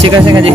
Masih kasih aja.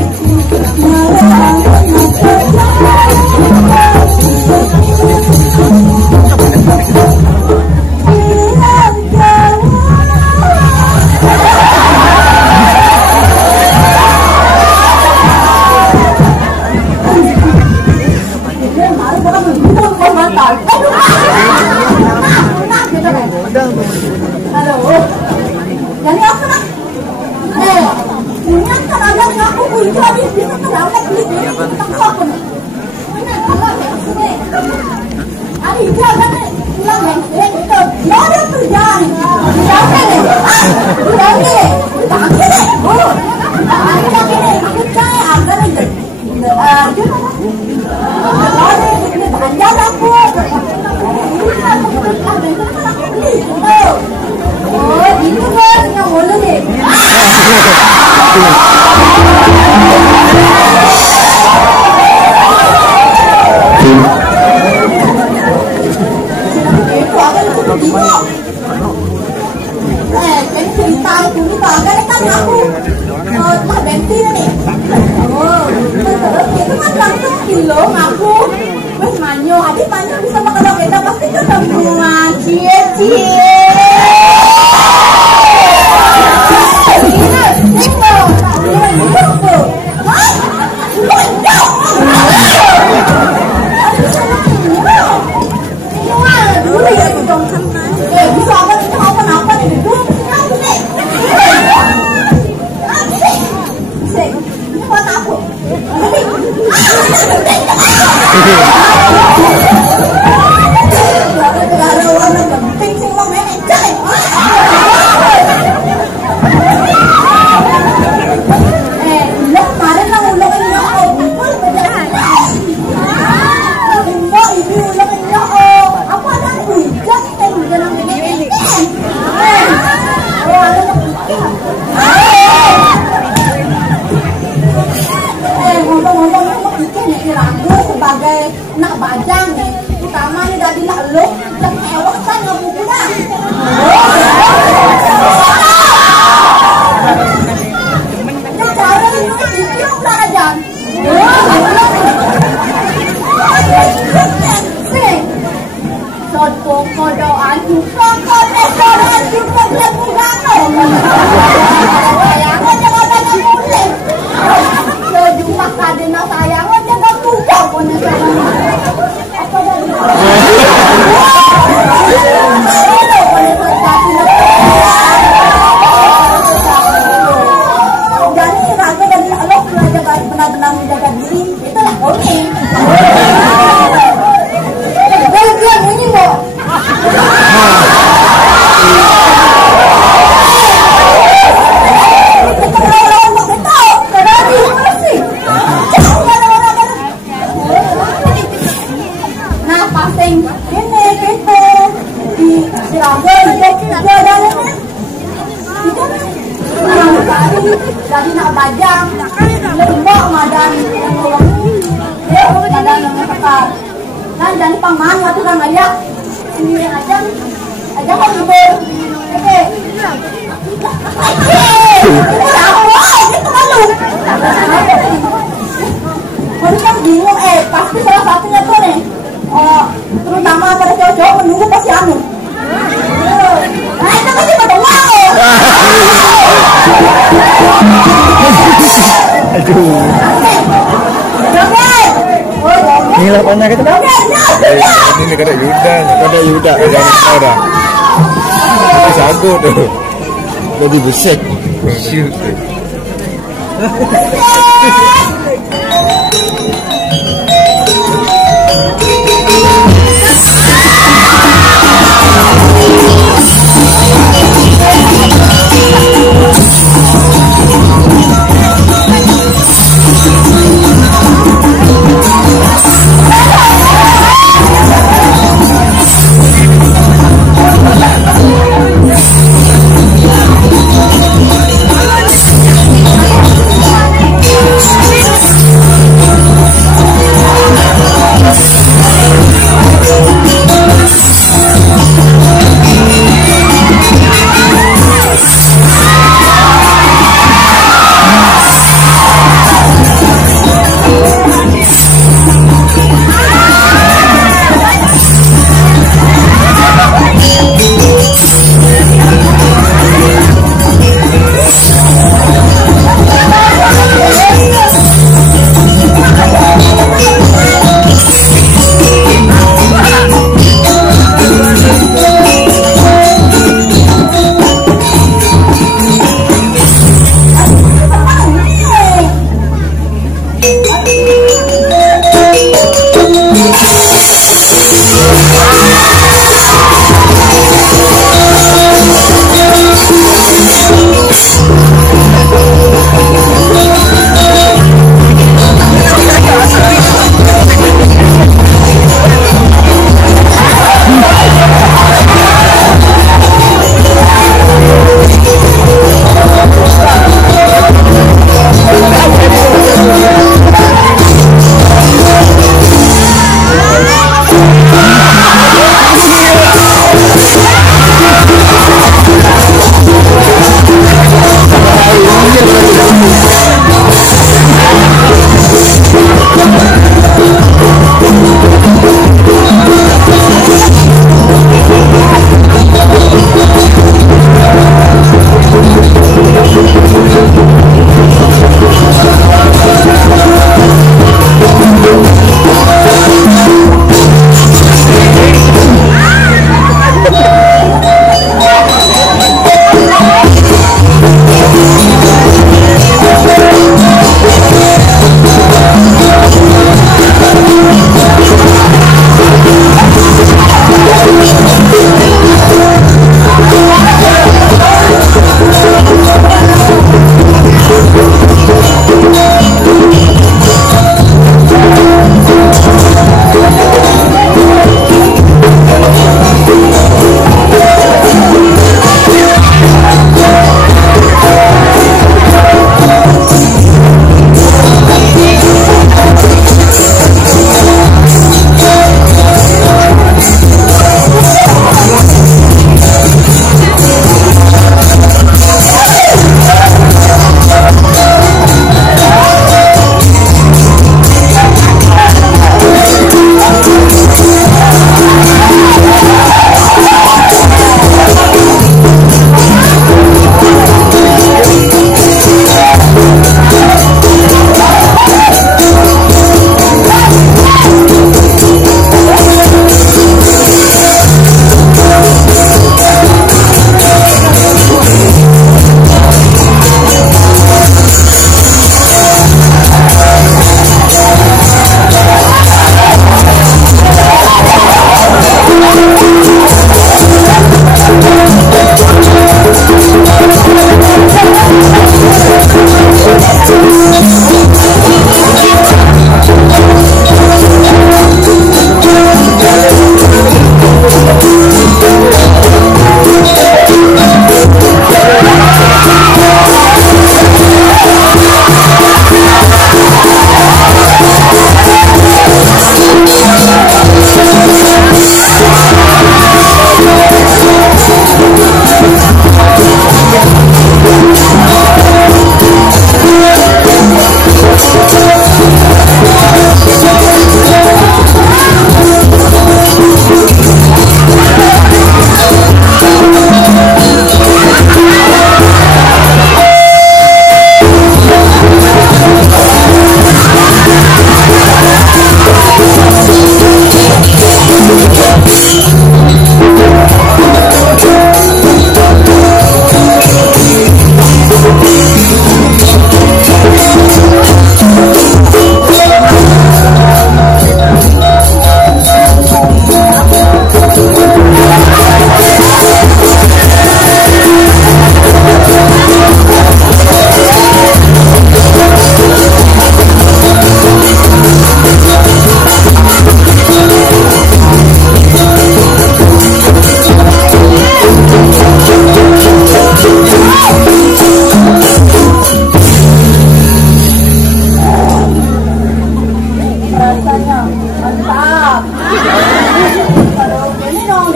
Ada Loh, jangan elok kan ngabubu dah. Cara ini video pelajaran. Soto kodoan juga kodoan juga belum gagal. Sayangan jangan ada mulai. Lo jumpa kadena sayangan jangan buka punya sayangan. Apa dari? Jadi raga dari Allah benar-benar menjaga diri itulah kami. Bunyi mau. Nah, pasang ini kita di Cirebon jadi nak bajang lembok madan madan ngetekar kan jadi paman waktu kan aja sendiri aja kok libur oke itu malu orang kan bingung pasti salah satunya tuh nih terutama pada cowok-cowok menunggu pasti anu nah itu pasti pada wow aduh ini lah pernah kita ini kada Yuda ada itu sagu tuh jadi busek shoot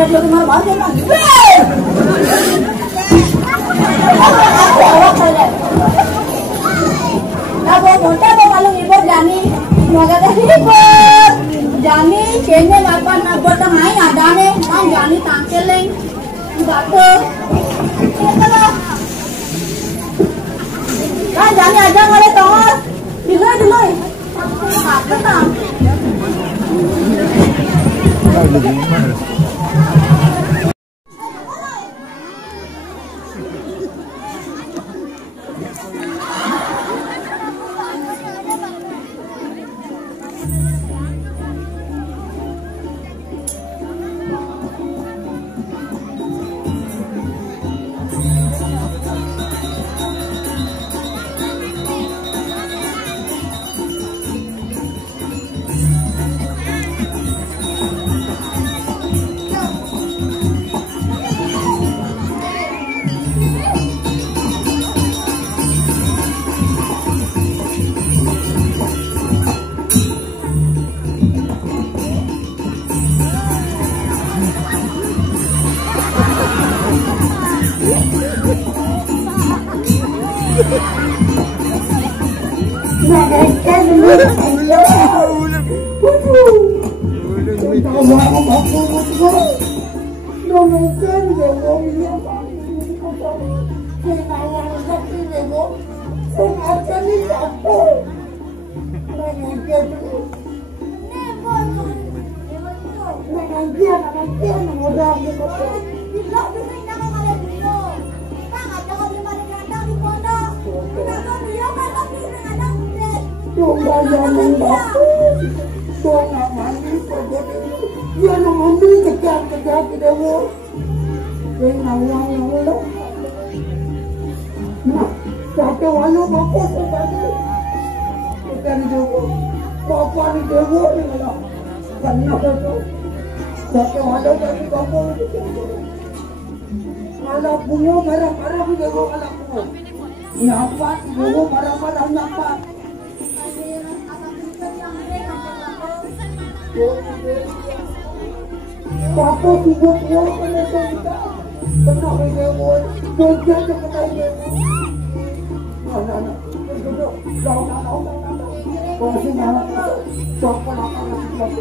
dia kemana mana dia bilang, aku monta mau kalau hibur Jani, mau kata hibur, Jani kayaknya apa nak buat main ada nih, kan Jani tangkeleng, batu, kalau kan Jani aja ngale tongol, dulu, apa tak? Kalau bunga marah-marah dewo kalau bunga. Nyapa dewo marah-marah nyapa. Papa tiga dia kena cerita. Kena dewo, kerja kena dewo. Mana? Duduk, dah. Kau sini mana? Siapa nak nak?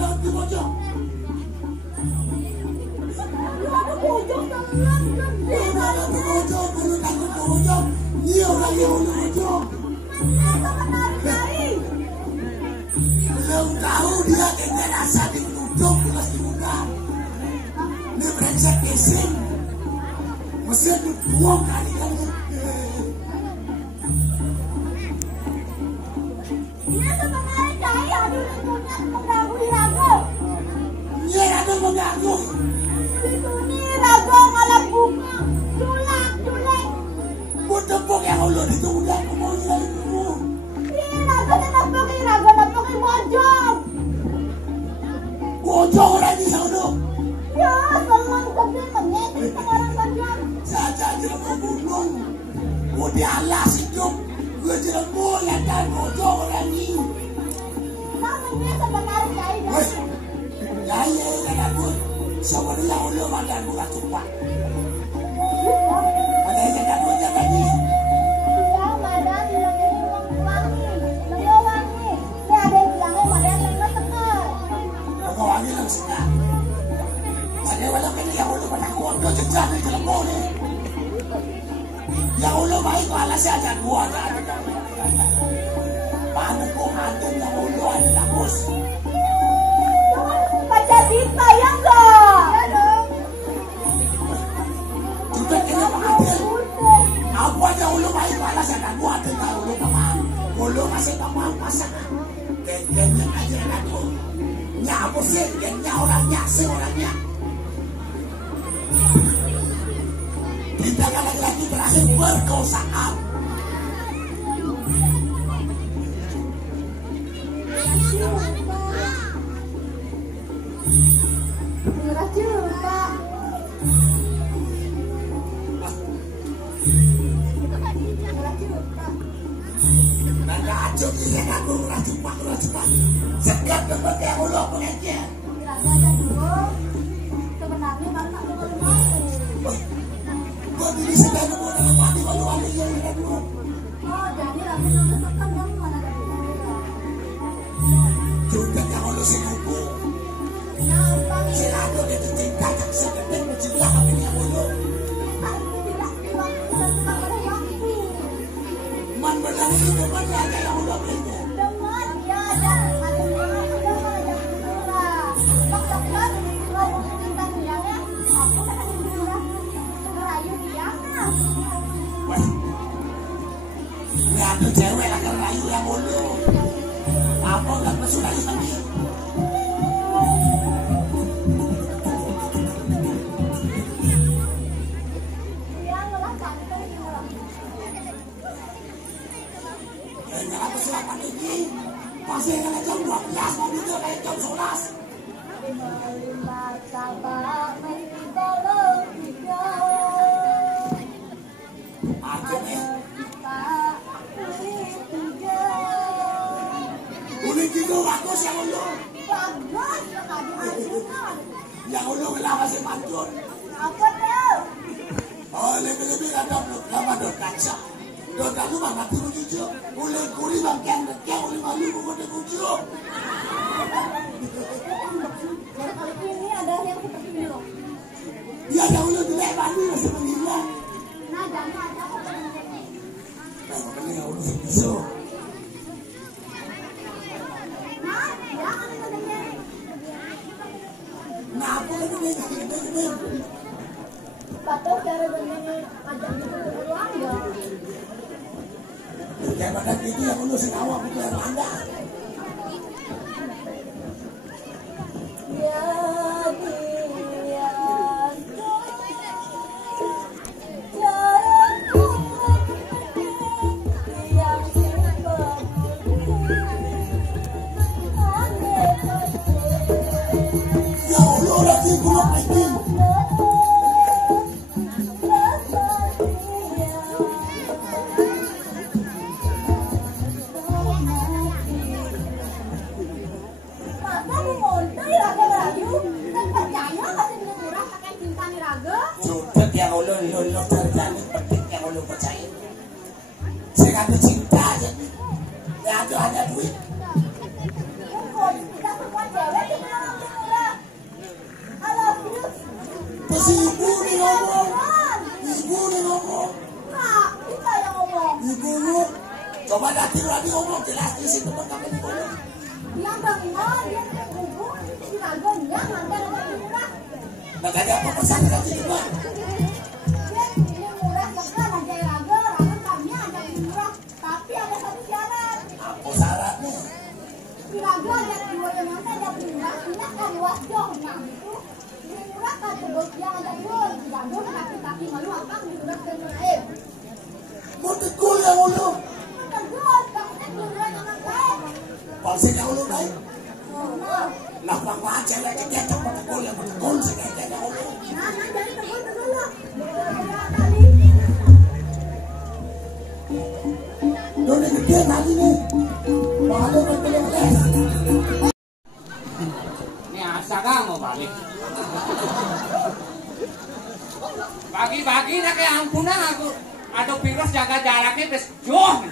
udah di pojok. Ada pojok tangan gede. Udah di pojok, udah takut pojok. Iya udah di pojok. Mana menarik Kiai? Belum tahu dia kayaknya rasa ditutup kelas dibuka. Ini brengsek casing. Mesin dibuang kali kan. Dia sebenarnya Kiai aduh lingkunnya mengganggu Irago. Iya ada mengganggu. Itu nih Irago malah bunga. Julek. Buat tepuk yang udah ditunda mau hilang itu. Irago napokin bojong. Bojong orang di sana. Ya, selang gede menyetir orang bojong. Saja jelemu gunung. Mau dialas hidup. Gue jelemu yang dan bojong orang ini. Namanya sebenarnya Kiai. Wes. Ya iya pun. Sama dia udah makan buka cepat. Ada yang jaga punya tadi. Ya, Madan bilang ini wangi. Ini ada yang bilangnya Madan lengan tekar. Kau wangi langsung dah. Saya walau kini yang udah pada kuat kau jejak di jelemu ni. Yang udah baik kau alasnya aja gua dah. Mana kau ada yang udah ada dapus. Pacar Dita ya enggak? Ya dong. Juga kena pengadil. Aku aja ulu baik balas ada gua ada ulu kapan. Ulu masih kapan pasangan. Kayaknya aja aku. Nyapu sih, kayaknya orangnya sih orangnya. Kita kan lagi-lagi berakhir berkosaan. Murah juga. Nanda acung iya aku rajupak. Sekat tempat yang ulu pengennya. Kira-kira ada dua. Sebenarnya baru tak mau. Buat diri sedang nemu dalam hati walu-walu yang ada dulu. Oh, jadi lagi nonton kamu mana ada Juga yang ulu si kuku. Silado dia cinta tak seketik mencinta kami yang ulu. Man benar ini benar ada yang ulu belinya. Dengar ya ada ada murah. Bak ngomongin tentang bilangnya aku kata murah. Ngerayu dia kan. Wah. Ini ada cewek lah kerayu yang ulu. Apa enggak pesudah ini? Masih kena jam 12, mau tidur kayak jam 11. Aja nih. Boleh gitu bagus yang ulu. Bagus sekali. Yang ulu bilang masih mantul. Apa tuh? Oh lebih-lebih ada lama dot kaca. Dot kaca mah mati begitu. Boleh kuri bangkang dekang boleh malu bukan kucu. Jadi kalau ini ada yang seperti ini loh. Dia ada ulu di lebar ni masih menghilang. Nah, jangan ada apa ini. Nah, makanya yang ulu segitu. Nah, jangan ini. Nah, apa lagi ni? Patut cara begini ajak itu beruang ya. Daripada gitu yang ulu sengawa bukan yang anda. Ya Pasti ibu nih ngomong. Ibu nih ngomong. Nah, kita yang ngomong. Ibu lu. Coba nanti lagi ngomong jelas di situ pertama di ngomong. Dia benar, dia kubur. Si Ragon dia mantan ada murah. Nggak ada apa pesan lagi juga. Dia murah sekarang aja Ragon kami ada murah. Tapi ada satu syarat. Apa syaratnya? Si Ragon ada dua yang mantan ada murah. Enak kan wajong. Nah itu. Dia murah kan terus dia ada dua. Si Ragon kaki malu apa murah dan lain. Mau tegul yang ulu. Tegul, kamu murah sama saya. Palsi yang ulu naik. Nah, Lapang aja lagi dia cepat tegul yang tegul sih kayaknya ulu. jadi tegul lah. Udah gede tadi nih. Malu betul-betul. Ini asa kamu balik. Bagi-bagi nak kayak ampunan aku. Aduh virus jaga jaraknya bes joh.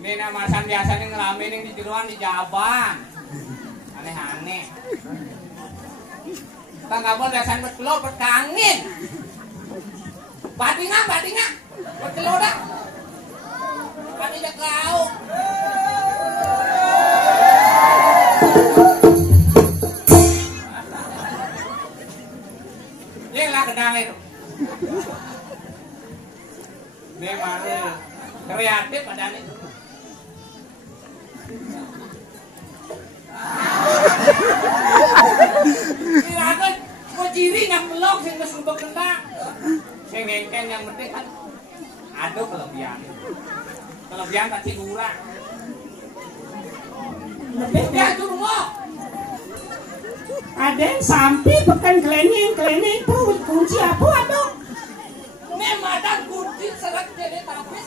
Ini namasan biasanya ngelamin yang di jeruan di Jaban. Aneh-aneh. Kita nggak boleh biasanya berkeluar berkangin. Batinga. Berkeluar dah. Kami udah kau. Dia lah kedang itu. Dia mana kreatif pada ini. Kira-kira mau ciri yang pelok sing wis ubek kendang. Sing ngengken yang penting kan ada kelebihan. Kelebihan pasti kurang. Lebih dia cuma Ada yang sampai bukan kelening itu kunci apa aduh? ini madan kunci seret jadi tapis.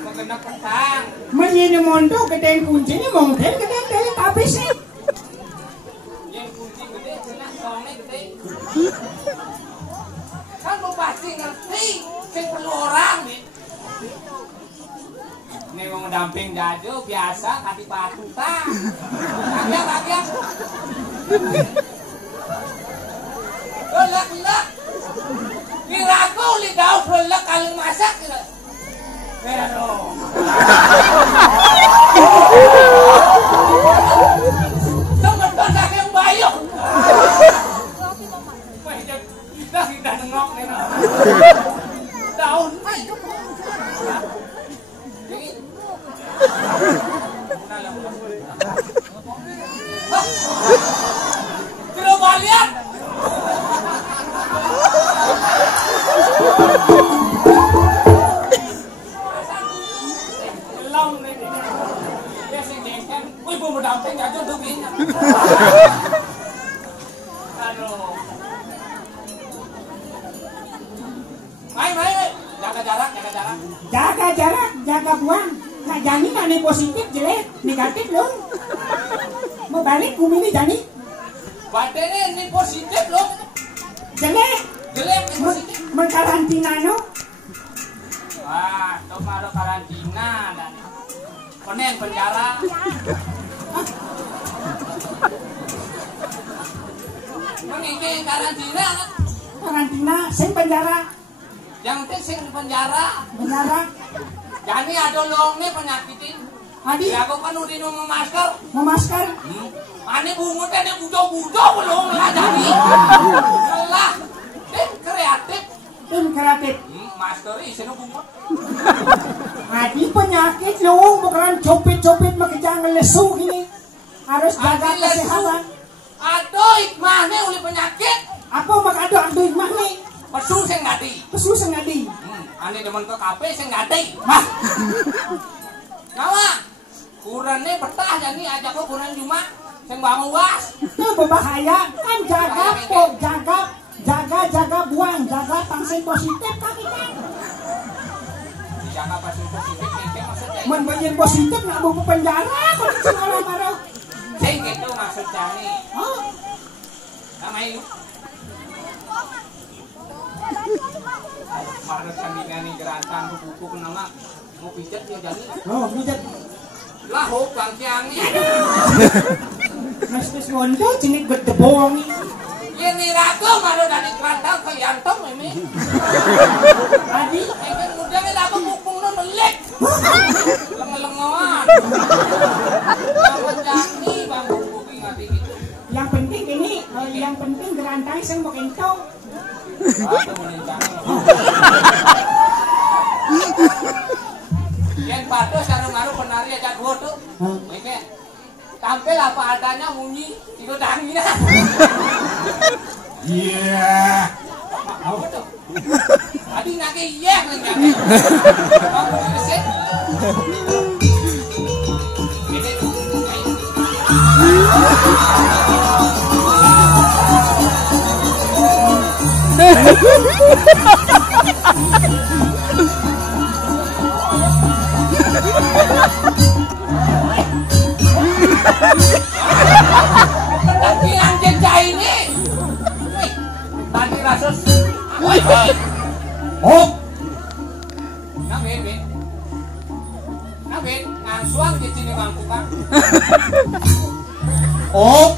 Mengenai petang. Menjadi mondo gede kuncinya mungkin gede dari tapis sih. Yang kunci gede jelas soalnya gede. Kan lu pasti ngerti sing perlu orang nih. Ini mau damping jaju biasa kaki patutan. Kagian. Lelak. Kira aku lidah lelak kalau masak kira. Pero. Temen badak yang bayok. Kita nengok nih. Daun bayok. Coba lihat. Long nih. Dia sengkengkan. Wih, mau damping aja tuh ini. Aduh. Main. Jaga jarak. Jaga buang. Nah Jani nih positif jelek, negatif loh. Mau balik bumi ini Jani. Badannya ini positif loh. Jelek Positif. mengkarantina no. Wah, ada karantina dan pening penjara. Mengingin karantina. Karantina sing penjara. Yang penting sing penjara. Jadi ada long nih penyakitin. Adi Ya aku kan udah mau masker. memasker. Ane bungutnya ada budo belum lah jadi. Lah, tim kreatif. Masker isinya bungut. Adi penyakit loh, bukan copet makanya lesu gini. Harus jaga Adi lesu. kesehatan. Aduh, hikmahnya oleh penyakit. Apa mak ada hikmah nih? Pesu sing ngati. Pesu sengadi. Ane demen ke kafe sing ngati. Wah, Nawa, kurangnya betah jadi ajak lo kurang cuma sing bangun was. itu berbahaya kan jaga buang, jaga pangsil positif kan kita. Jaga pas positif ini maksudnya. Menjadi positif nggak mau ke penjara kalau sekolah baru. Sing gitu maksudnya nih. Oh, Sama ini. Harus kami nih gerakan buku kenapa mau pijat ya jadi. oh, bijak. Lah ho Bang Kiangi. Mas Wondo jenis gede bohong. Ini ragu malu dari kerandang ke yantong ini. Tadi Ini mudanya ragu mukung lu melek. Lengo-lengoan. Bang Kiangi Bang Buki ngerti gitu. yang penting gerantai sing mau kentong. Yang patuh sarung-sarung penari aja gua tuh. Ini tampil apa adanya munyi itu dangina. Iya. Apa tuh? Tadi ngake iya ngake. Kamu bisa? Ini tapi anjing cah ini. Tadi rasus. Oh, Nabin, ngasuang di sini bangku kan. oh.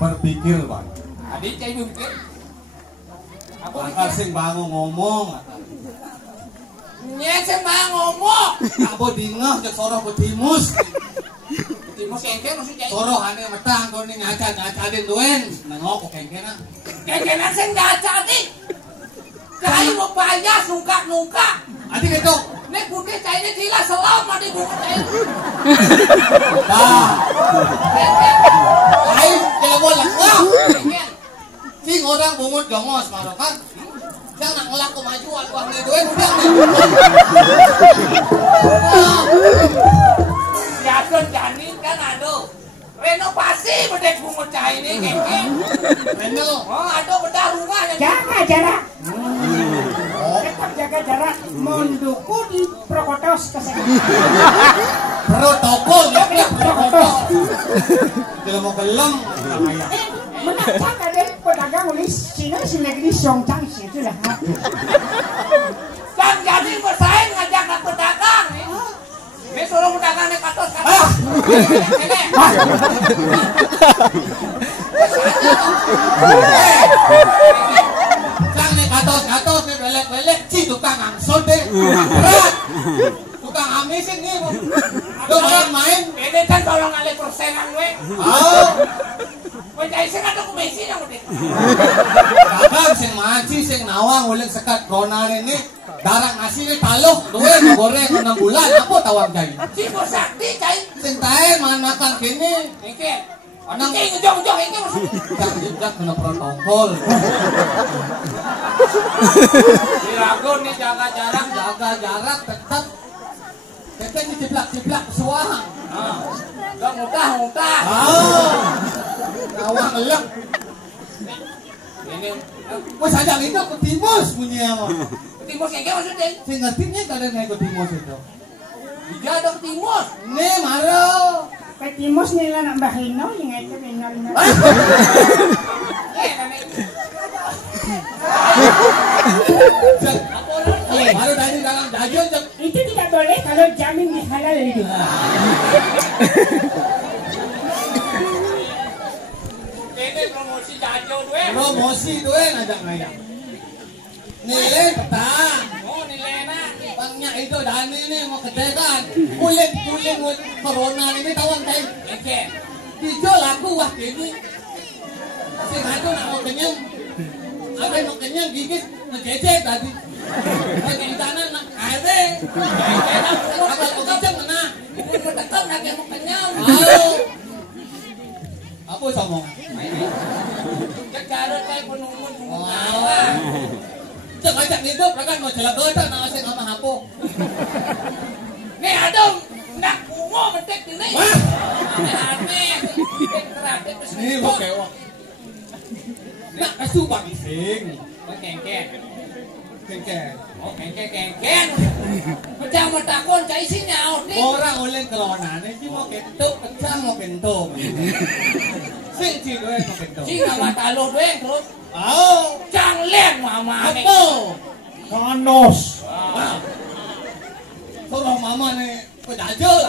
Berpikir, Bang. Adik cah mungkin. Aku Bakal sing bangun ngomong. nyesel bang ngomong. Abo dingah cek soroh betimus. Timus kengke maksudnya. Soroh ane metang kau ni ngaca-ngacain duen. Nengok kengkena. Kengkena sih nggak jadi. Kayu mau bayar nungka. Adik itu. Nek putih cah ini gila selama di buku cah ini. Bah. Lain telepon lengkap. Kengke. Sing orang bungut jongos marokan. Jangan ngelak kemajuan uang ni duen udah. Jatuh janin kan aduh. Renovasi bedek bungut cah ini kengke. Reno. Oh aduh bedah rumah yang Jaga jarak. Tetap jaga jarak. Monduku di Prokotos kesehatan. Protokol ya Prokotos. Kalau mau gelem. Menacak ada pedagang ulis Cina si negeri Songchang situ lah. kan jadi bersaing ngajak ke pedagang. Ini suruh pedagang nih katos. Sang nih katos nih belek si tukang angsot deh. Berat. Tukang amisin nih. Aduh main. Ini kan tolong alih persenan gue. Oh. Mencari sing ada komisi yang udah. Kadang sing maci sing nawang uling sekat kronal ini darah ngasih ini taluh duit goreng 6 bulan apa tawang jai. Si bos sakti cai. Sing tae makan kini. Ini orang kayak ngejong-ngejong ini maksudnya. Jak kena protokol. Diragun nih jaga jarak. Jaga jarak tetap. Kita dijiplak-jiplak suang. Gak mudah. Nawang elek. Ini Wes ajang itu ke timus bunyi apa? timus yang kayak maksudnya. Sing ngertinya kalian naik ke timus itu. Dia ada ke timus. Nih maro. Petimus nila nak bahino yang itu benar. Baru dari dalam daging cek. Itu tidak boleh kalau jamin dihalal itu. Ini promosi jajo gue. Promosi tuh ngajak. Nilai petang. Oh nilai nak. Bangnya itu Dani ini mau kedekan. Kulit corona ini tawan kayak. Oke. Dijual laku wah ini. Si Hado nak mau kenyang. Apa mau kenyang gigit ngececek tadi. Lagi di tanah nak air. Apa kau kencang mana? Bukan bertekam lagi mau kenyang. Halo. Apa sama? Kegarut kayak penumun. Cek ajak hidup, kan mau jelak gota nak asing sama hapo. Nih adem, nak ungu mentek ini. Wah, Aneh. ini mau kewak. Nak kasu bagi sing. Oh kengken. Kengkeng. Oh kengken. Pecah metakon cai sih nyaut nih. Orang oleh kelona nih mau kentuk, pecah mau kentuk. Sing cido mau kentuk. Sih nggak taluh doeng terus. Oh, Cang len mama nih. apa? Panos. Suruh mama nih pedajel.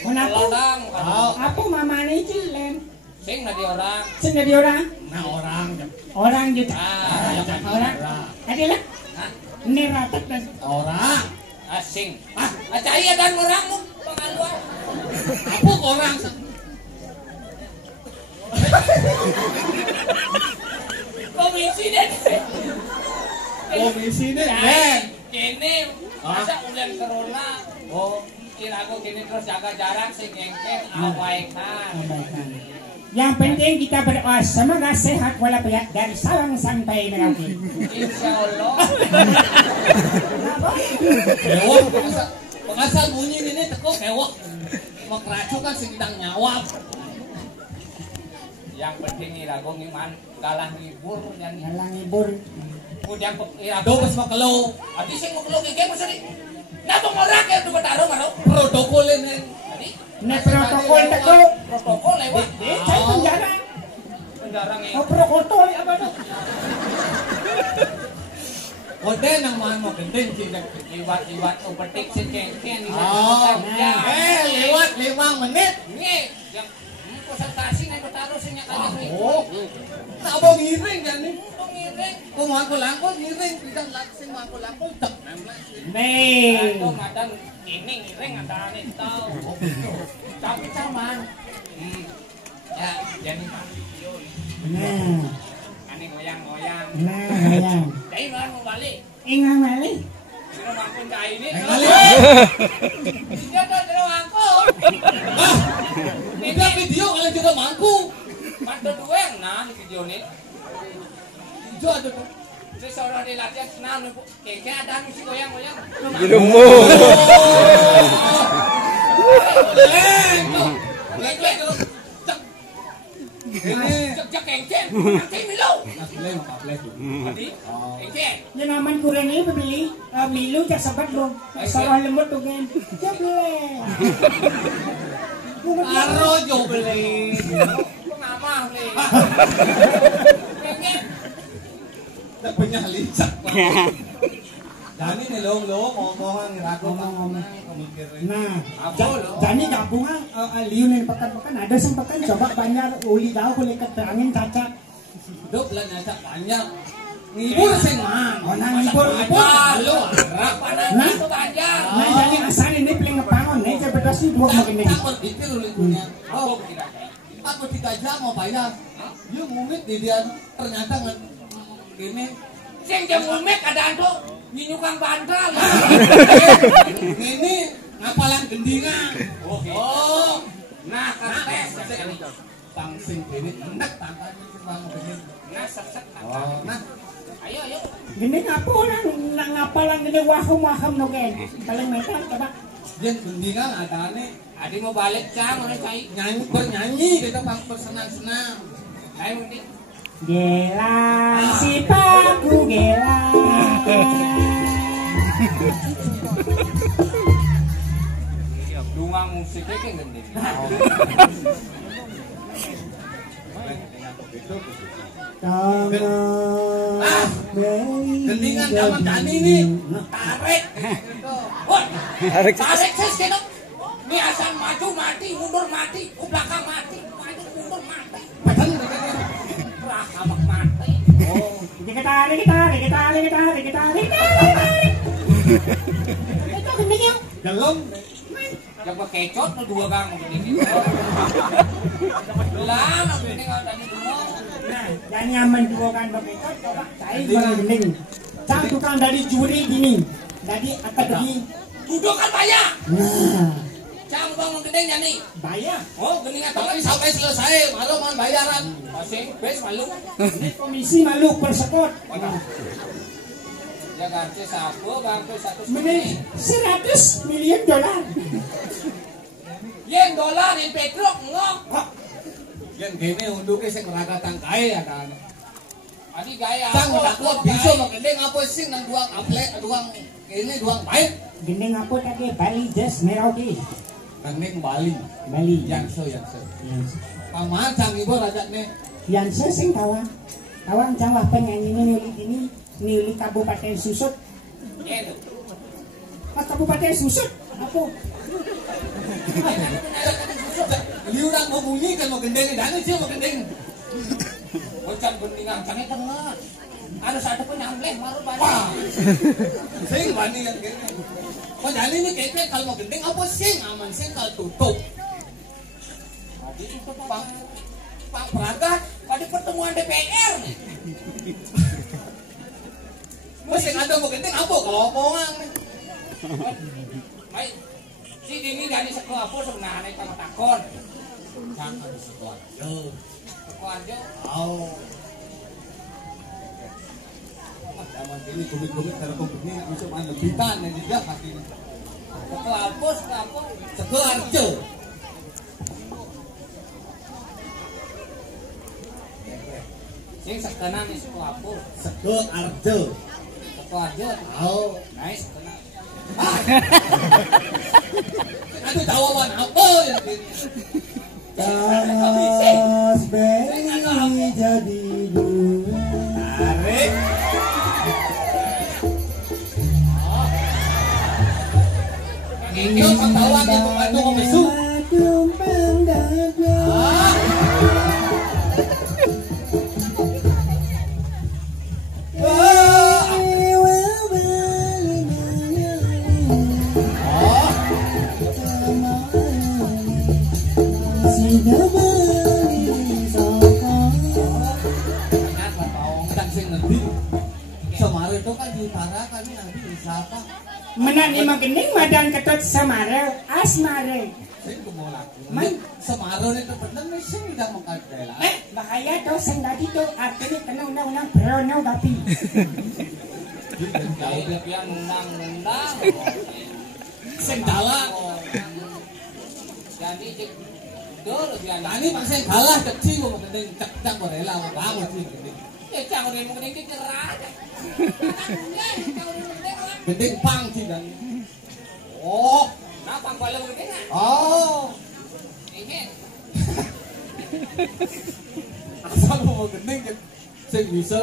Menaku. Ladang. Apa mamane iki lem? Sing na di orang. Sing jadi orang? Nah orang. Orang gitu. Orang. Tadi lah. Ini ratat dan Orang. Asing. Acaya dan orang mo pangaluan. Apa orang? Komisi deh. Komisi deh. Kini masa udah corona. Oh, kira aku kini terus jaga jarak sing ngengkeng abaikan. Yang penting kita berdoa semoga sehat walafiat dari Sabang sampai Merauke. Insya Allah. Ewok, pengasal bunyi ini teko ewok. Mau keracu kan sedang nyawap. Yang penting iragong iman galah libur dan Galang ibur. kemudian iragong mas makelo. Adi sing makelo keke mas ari. Napa ora kaya tu bataro maro protokol ini. Tadi Ini protokol teko. protokol lewat. Saya penjara. Penjara nge. Oh, protokol apa tuh? Ode nang mau gendeng sih liwat petik si kengken lewat 5 menit. Nge yang konsentrasi nih bataro sing nyakanya Oh. Nak abang ngiring kan ni? Abang ngiring. Kau mangkul-langkul ngiring. Tidak langsung mangkul-langkul. Tak. Nih. Kau madan ini ngiring ada ni tahu. Tapi caman. Ya, jadi Nah, ani goyang-goyang. nah, yang. Dari mana mau balik? Ingang mali. Kira mangkul dah ini. Balik. Dia dah kira mangkul. Ini video kalau juga mangkul. Mata dua yang nan video ni. Jo ada tu. Saya seorang di latihan senam ni. Keke ada mesti goyang-goyang. Belum mo. Keke tu. Cek kengken. Kengken milau. Tadi. Kengken. Yang aman kurang ini beli milu cak sebat dong. Sarah lembut tuh kan. Jable. Aro jo beli. Pengamah ni. Kengken. Tak punya lincah. Dani nih lo ngomongan ngerago Nah, jadi gabungan liun yang pekan-pekan ada sempekan coba banyak uli tahu boleh keterangin caca. Dok lah nyata banyak. Ngibur sih man. Oh, nang ngibur. Lu harap panas Nah. itu banyak. Nah, jadi asal ini paling ngepangon nih coba bedas sih dua makin ini. Takut itu lingkungan. Oh, aku 3 jam mau bayar. You ngumit di dia ternyata gini. Sing jam ngumit ada tuh nyinyukang bantal. Ini ngapalan gendingan. Oh. Nah, kertes. Pangsing ini enak tangkanya si bang begini. Nah, sek-sek tangkanya. Nah, ayo. Gini ngapa orang ngapalan gini waham no kan. Paling metal coba. Yang gendingan ada nih. Adi mau balik cang, oleh cai bernyanyi kita bang bersenang-senang. Ayo nih. Gelang si paku gelang. Dungang musiknya kayak gending. Gendingan zaman tani nih. Tarik. Tarik ses gitu. Ini asal maju mati, mundur mati, ke belakang mati, maju mundur mati. Padahal rakamak mati. Oh, diketarik. Itu gending yuk. Dalam yang kecot tuh 2 gang begini. Belang ini kalau tadi dulu. Nah, yang nyaman dua kan begitu coba saya bang gending. Cang tukang dari juri gini. Jadi akan pergi. Duduk kan bayar. Nah, Cang bang gendeng nih. bayar. Oh, gendingan tapi sampai selesai malu man bayaran. Masih bes malu. Ini komisi malu persekot. Ya ganti sapu bangku 100 Mending $100 million. Yen dolar in petrok ngok. Yang gini unduknya sing raga tangkai ya kan. Adi gaya. Cang takut bisa makendeng apa sih nang duang aplek duang ini duang baik. Gending apa tadi Bali Jazz Merauke. Neng Bali. Bali. Yang so. Paman cang ibu raja nih. Yang sing tawang cang wah penyanyi ini niuli Kabupaten Susut. Yen. Pas kabupaten susut. Apa? Liurang mau bunyi kan mau gendeng dana sih mau gendeng. Bocah gendingan canggih tengah. Ada satu pun nyambleh marut banyak. Sing bani yang gini. Kau jadi ini kayak kalau mau gendeng apa sing aman sing kalau tutup. Tadi itu Pak Braga pada pertemuan DPR. Masih ada mau gendeng apa kalau omongan. Baik. Si Dini dari sekolah apa sebenarnya sama takon. Jangan di sekolah. Sekolah aja. Oh. Zaman ini gumit-gumit kalau begini nak masuk mana bitan yang dia pasti. Sekolah apa? Sekolah aja. Sing sekarang ni sekolah apa? Sekolah aja. Sekolah aja. Oh, nice. Aduh jawaban apa yang Tas beri jadi dua. tarik. Ini pengetahuan yang membantu memesu. Semara itu kan di utara kan nanti bisa apa? Menak ni magening madan ketut Semara, Asmara. Saya mau laku. Semara itu benar nih sih tidak mengkaitkan. Bahaya tu sing tadi tu artinya kena undang-undang pornografi. Jauh dia pian undang-undang. Sendala. Jadi dulu dia tani masih kalah kecil mau gendeng cak berela mau bangun sih gendeng. Ya cak udah mau gendeng cerah. Gendeng pang sih dan. Oh, nah pang balik gendeng. Oh. Ini. Asal mau gendeng sing bisa.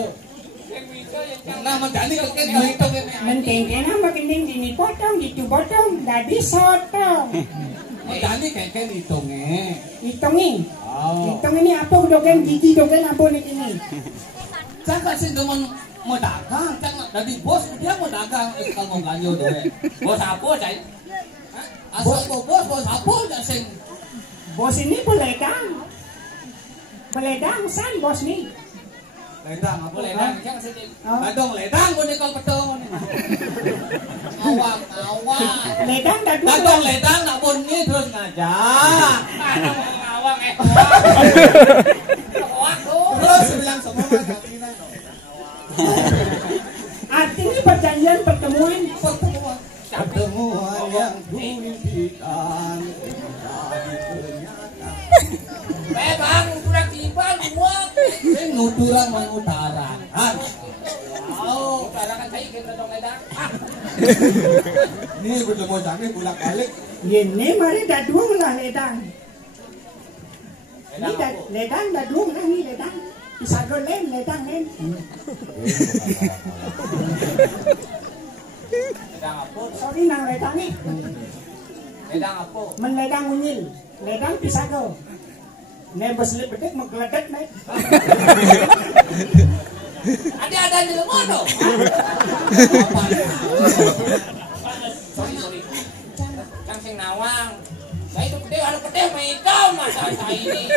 Nah, menjadi keken itu Penting kena magening dini potong, gitu potong, dadi sotong. menjadi keken hitungnya. Hitungi. Oh. Hitung ini apa dogen gigi dogen apa nih ini? Jangan sih teman mau dagang, jangan dari bos dia mau dagang, kalau mau ganyo deh. Bos apa saya? Asal bos apa dah sing? Bos ini beledang. Beledang san bos ni. Ledang apa ledang? Jangan sih. Oh. Badong ledang gue nih kalau pedong. Awang. Ledang dah dua. Badong ledang nak bunyi terus ngajak. Ada awang terus bilang semua kita. Artinya perjanjian pertemuan. Pertemuan yang dimimpikan menjadi kenyataan. Bang, udah tiba semua. Ini nuturan mengutarakan. Oh, utarakan saya kita dong ledang. Ini belum mau sampai bolak balik. Ini mari dah dua lah ledang. Ini dah ledang dah dua lah ni ledang. Bisa golen ledang nen. Ledang apa? Sorry nang ledang ni. Ledang apa? Meledang unyil. Ledang bisa go. Nen berselip bedek menggeledek nen. Ada di rumah dong. Sorry. Kang sing nawang. Saya itu gede, ada gede megang masalah saya ini.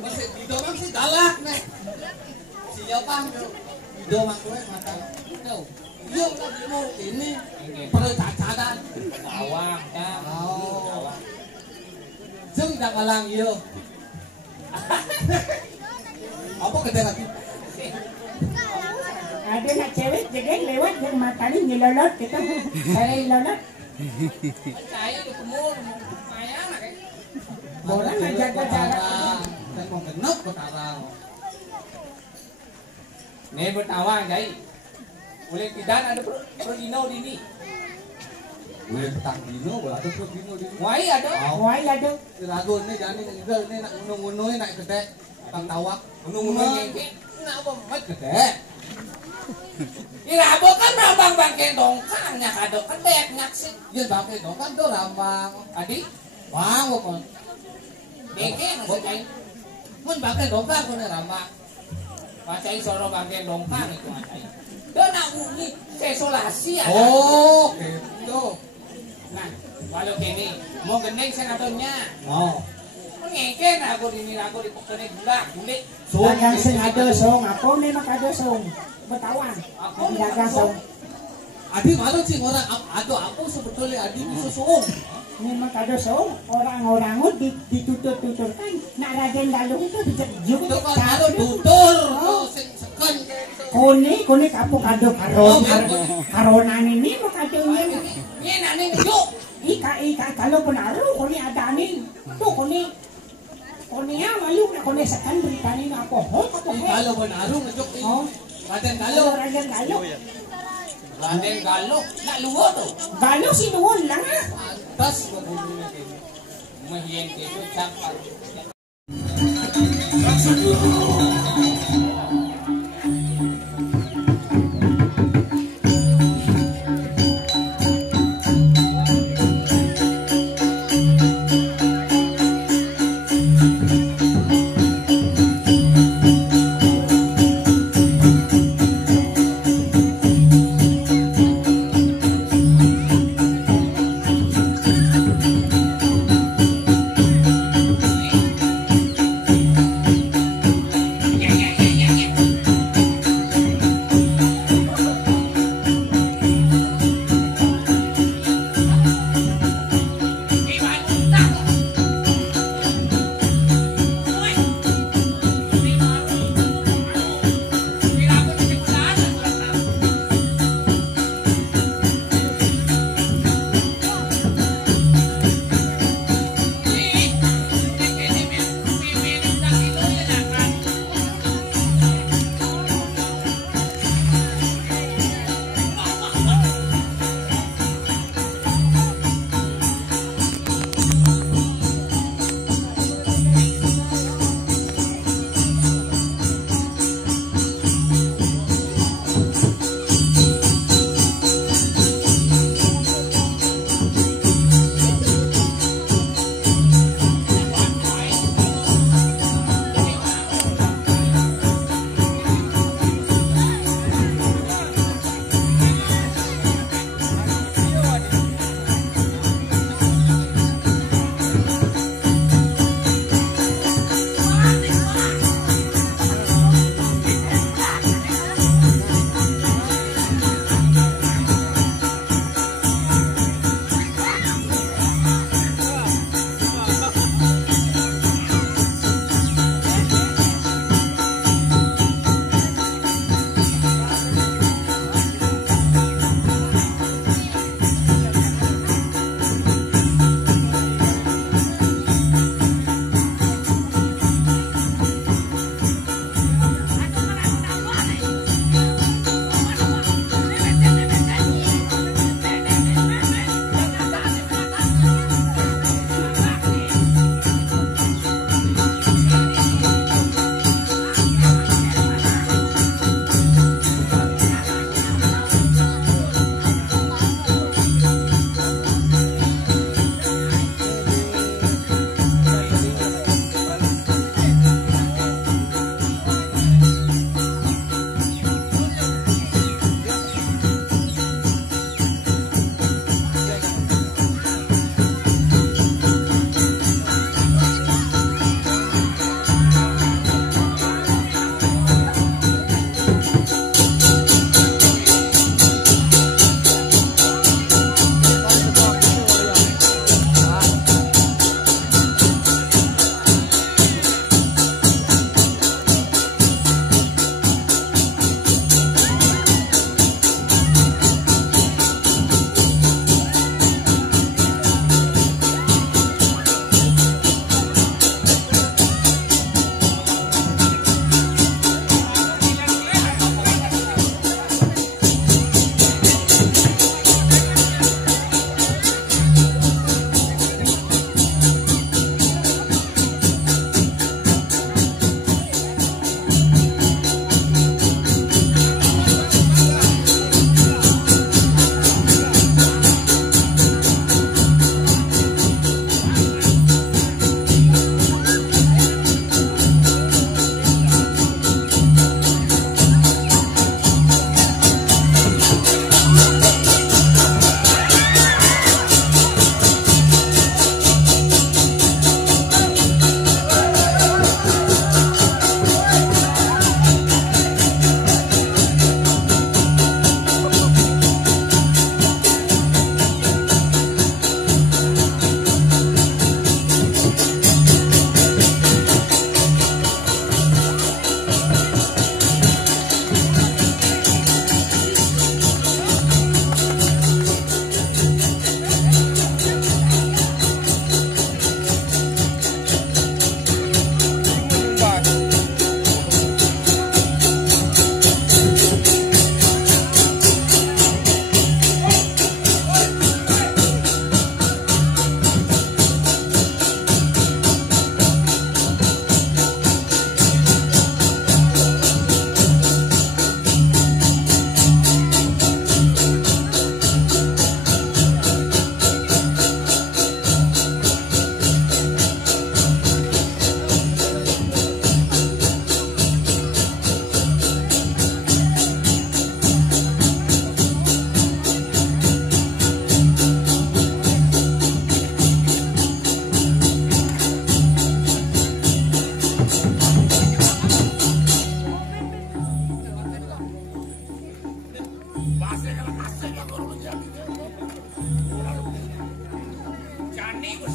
Masih didorong sih galak nih. Siapa tuh? Didorong gue mata. Tuh. Iya lagi mau ini. Perlu cacadan. Nawang kan. Oh. Jeng dah galang iya. Apa gede lagi? Ada nak cewek jadi lewat yang matanya nyelolot kita. Saya lolot. Saya ketemu saya nak. Orang nak jaga jarak. Saya mau genep bertarang. Nih bertawang jadi. Boleh tidak ada Prodino dini. Boleh petang dino, boleh ada Prodino dini. Wai ada. Wai ada. Ragu ni jangan ni juga ni nak gunung-gunung nak gede. Tang tawak, gunung-gunung yang nak apa mat gede. Irabo kan rambang bangke dongkang nya kado kedek nyak sih. Yen bangke dongkang tuh rambang. Adi, Wang kok. beke masih kain. Mun bangke dongkang kene rambang. Macai soro bangke dongkang itu macai. Dia nak bunyi sesolasi ada. Oh, gitu. Nah, walau gini, mau gendeng saya katanya. Oh. Ngeken aku di pokoknya gula, gulik. Dagang sing ado song, ako nih makado song. Betawan. Ako dagang song. Adi malu sih orang aduh aku sebetulnya Adi bisa suung. Ini makado song, orang-orang ditutur-tuturkan. Nak Raden Galung itu dijerjuk. Itu kan harus tutur, sing seken. Kone kapok kado karonan ini makadonya. Ini nani yuk. Ika kalau penaruh kone ada nih. Tuh kone ya malu na kone sekan beritanya na apa Kalau menarung ngejok ini. Oh, Raden Galo. Raden Galo. Raden Galo, nak luwo tuh. Galo sinuon lang ah. Pantas mabunuh ini. Mahiyeng itu campak. Yeah.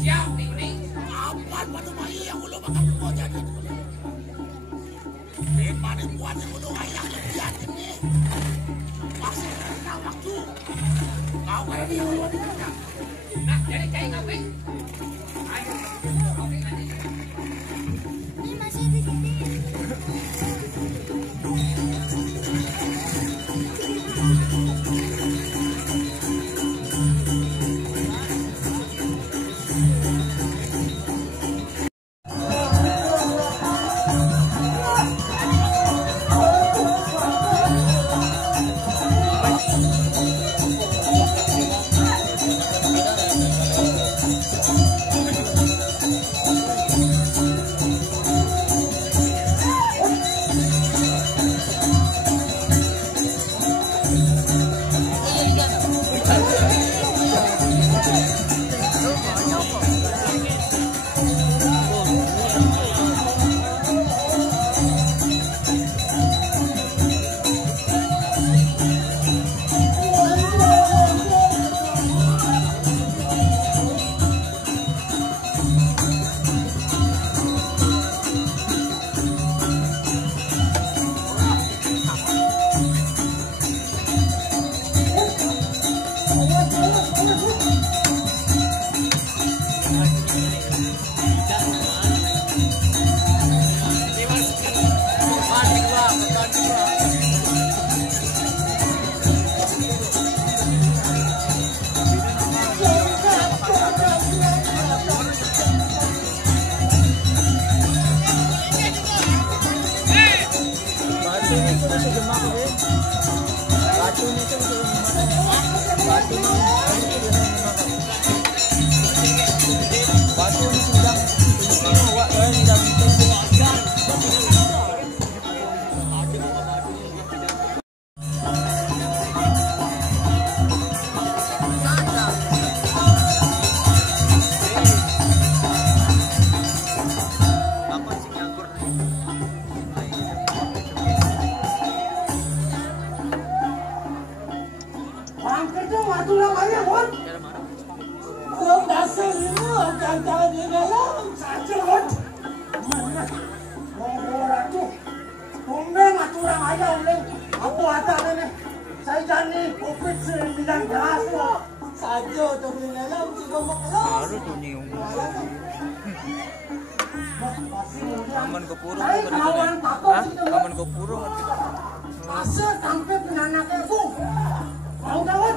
siap nih kuning. Apa pada mai yang ulu makan mau jadi. Di mana buat ulu ayah lihat ini. Masih ada waktu. Kau pada dia ulu di mana? Nah, jadi kayak ngapain? Ayo, oke nanti. Ini masih di sini. Aman ke purung aman ke purung Masa sampai penanak aku. Mau kawan?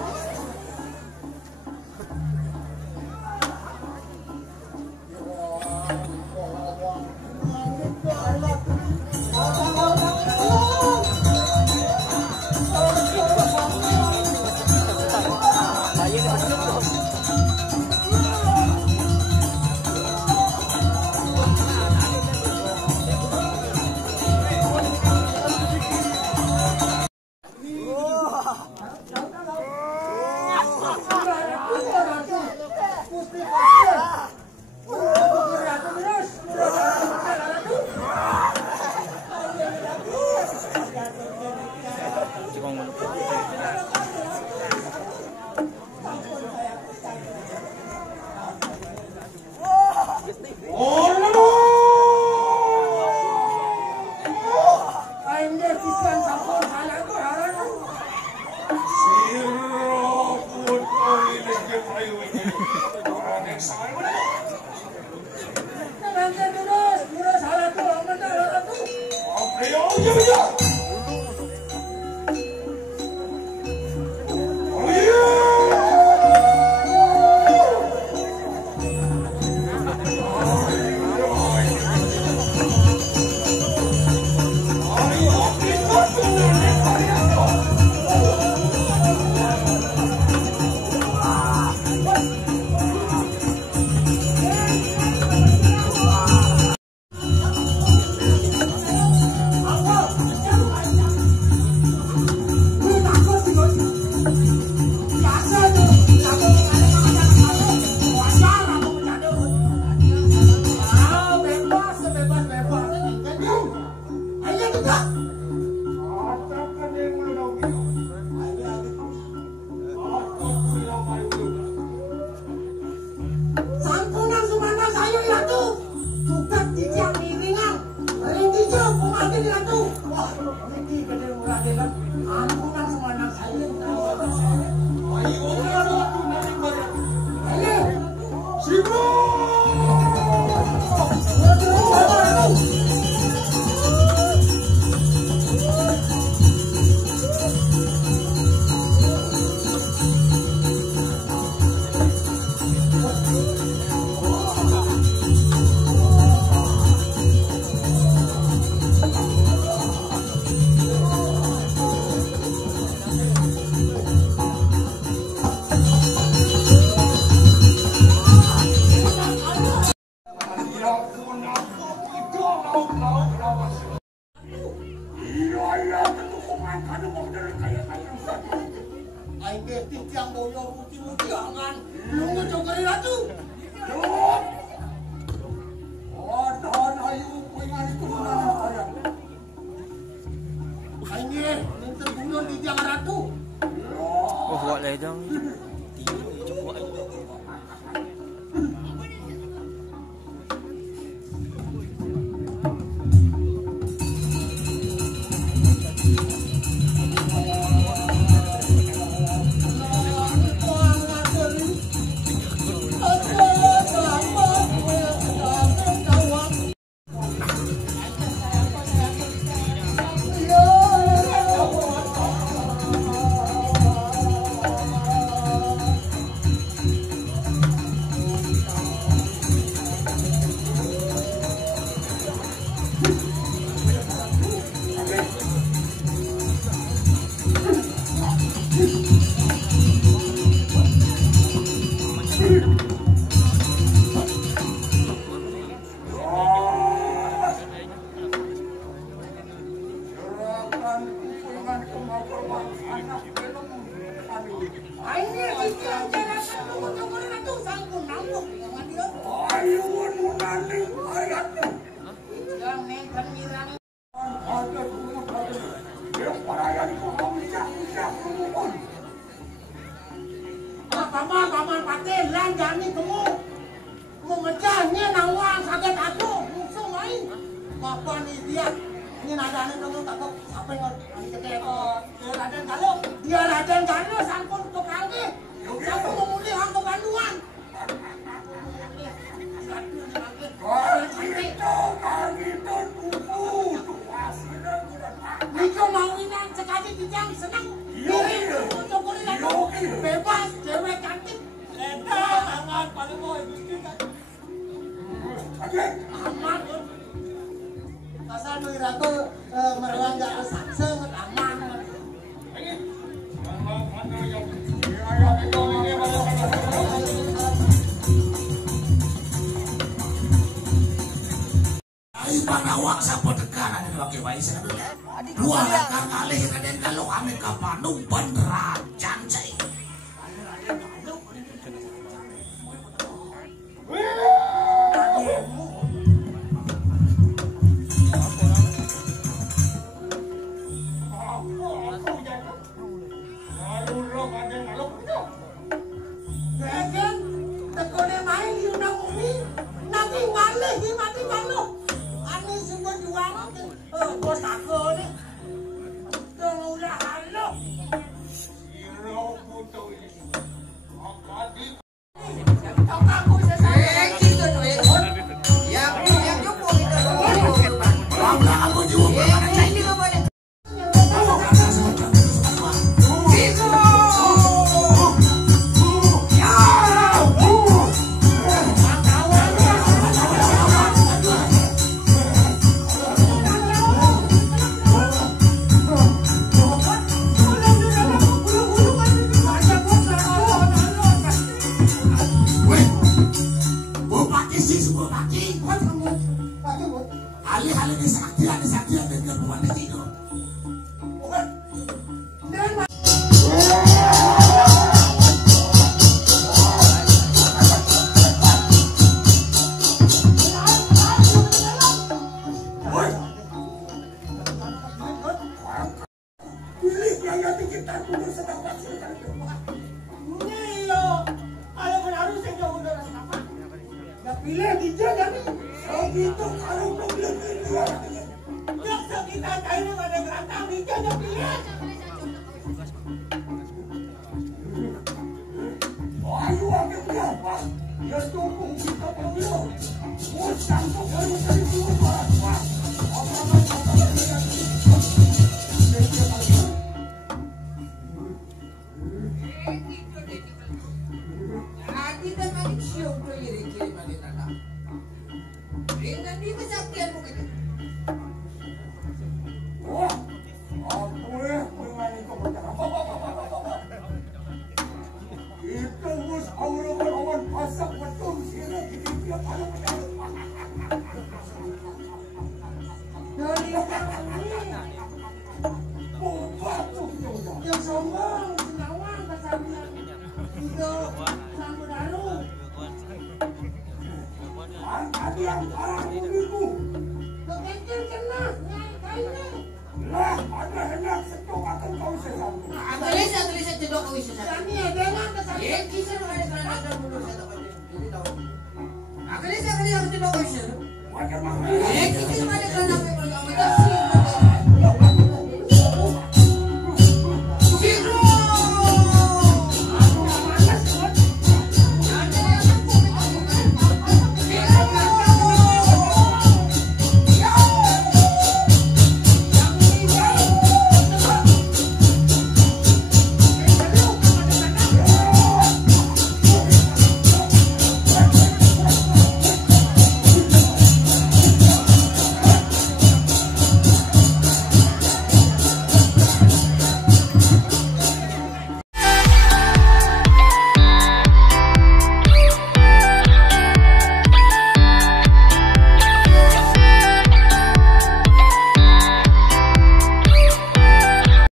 Jangan, lu ngejogeri ratu. Dan ayu pengen itu mana? Ini terbunuh di Jawa Ratu. Oh, buat ledang. Cukup. Paman pakai lan jani kamu memecahnya nawang kaget aku musuh main papan ini dia ini nadanya kamu takut apa yang ini ke Raden Galuh dia Raden Galuh sampun untuk kali aku memulih ke Bandungan Niko mawinan sekali dijang senang bebas cewek cantik aman paling mau bikin kan aman asal Wirato merawat nggak sakse aman Ay panawak sa pagkakaran ng wakiway sa nabila. Dua kang alih Raden Galuh kami kapanung penrajan say. Yang sombong, senawang, kesabian. Tadi yang parah diriku. Kebencil kena, kayaknya. Lah, ada hendak sedok akan kau sesuatu. Tulis cedok kau isi. Kami ada yang kesalahan. Kisah ada kerana ada mundur saya tak boleh. Jadi tahu. Kali harus cedok kau isi. Macam mana? Kisah ada kerana apa yang kau